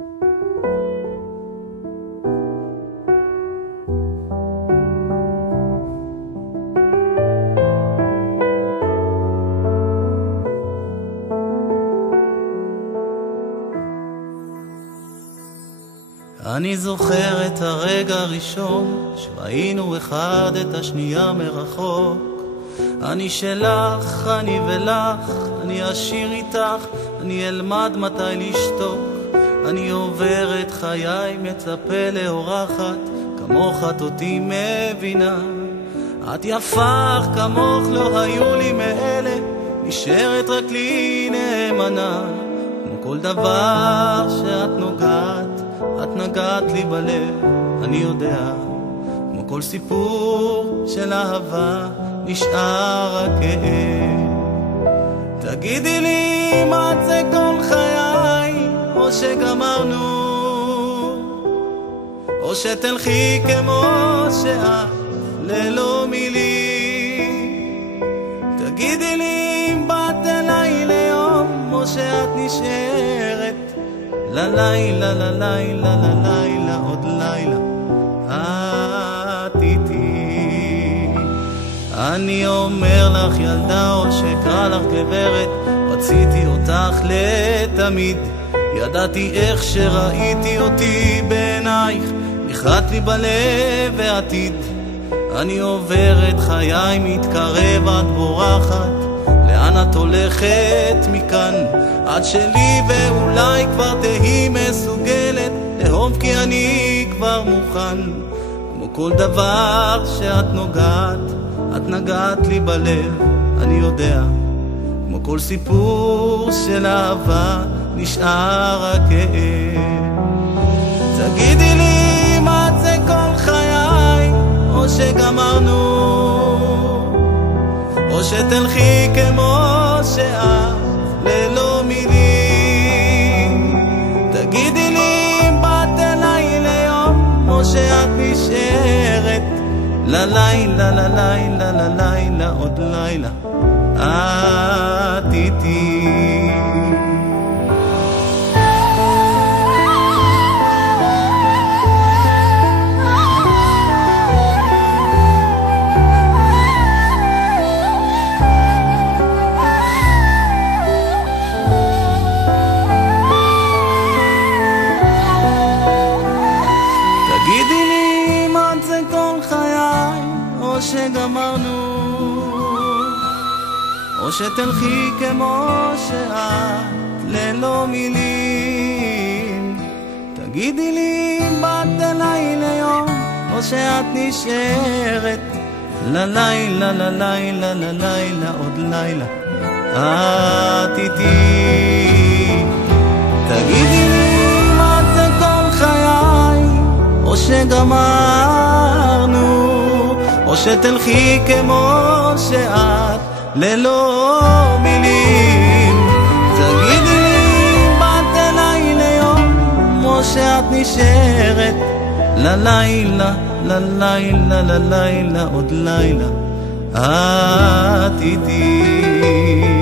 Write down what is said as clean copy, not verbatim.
אני זוכר את הרגע הראשון שראינו אחד את השנייה מרחוק. אני שלך, אני ולך, אני אשיר איתך, אני אלמד מתי לשתוק. אני עובר את חיי, מצפה לאורחת, כמוך את אותי מבינה. את יפה כמוך לא היו לי מאלה, נשארת רק לי נאמנה. כמו כל דבר שאת נוגעת, את נגעת לי בלב, אני יודע. כמו כל סיפור של אהבה נשאר הכאב. תגידי לי אם את זה כל חיי, או שגמרנו, או שתלכי כמו שאת ללא מילים. תגידי לי אם באת אליי ליום, או שאת נשארת ללילה, ללילה, ללילה, עוד לילה את איתי. אני אומר לך ילדה, או שקרא לך גברת, רציתי אותך לתמיד. ידעתי איך שראיתי אותי בעינייך, נחרט לי בלב ועתיד. אני עובר את חיי, מתקרב, את בורחת, לאן את הולכת מכאן? את שלי ואולי כבר תהי מסוגלת לאהוב, כי אני כבר מוכן. כמו כל דבר שאת נוגעת, את נגעת לי בלב, אני יודע. כמו כל סיפור של אהבה נשאר הכאב. תגידי לי אם את זה כל חיי, או שגמרנו, או שתלכי כמו שאת ללא מילים. תגידי לי אם באת אליי ליום, או שאת נשארת ללילה, ללילה, ללילה, עוד לילה את איתי. או שגמרנו, או שתלכי כמו שאת ללא מילים. תגידי לי אם באת אליי ליום, או שאת נשארת ללילה, ללילה, ללילה, עוד לילה את איתי. תגידי לי אם את זה כל חיי, או שגמרנו, או שתלכי כמו שאת ללא מילים. תגידי לי אם באת אליי ליום, או שאת נשארת ללילה, ללילה, ללילה, עוד לילה את איתי.